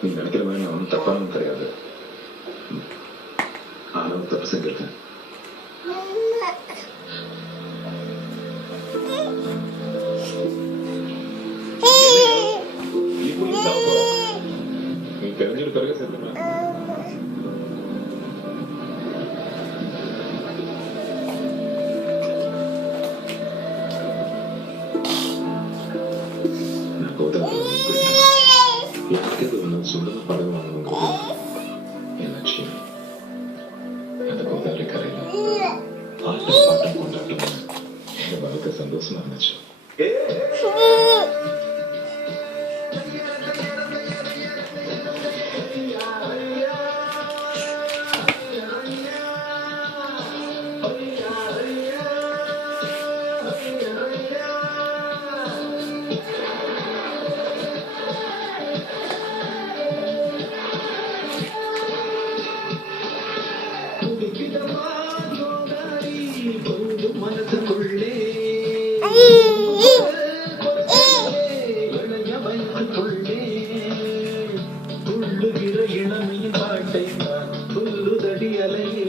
நீ நினைக்கிற மாதிரி நான் ஒன்றும் தப்பானது கிடையாது. ஆனாலும் தப்பு செஞ்சிருக்கேன். நீ தெரிஞ்சிட பிறகு செத்துறேன். யாருக்கது ஒன்று சுடுற படம் வாங்கணும் என்னாச்சு? அந்த கோதாவரி கரையில் ஆட்டம் பாட்டம் கொண்டாட்டம் எங்க வாழ்க்கை சந்தோஷமா இருந்துச்சு. மனசுக்குள்ளே துள்ளுகிற இளமையின் பாட்டை துள்ளுதடி அலையே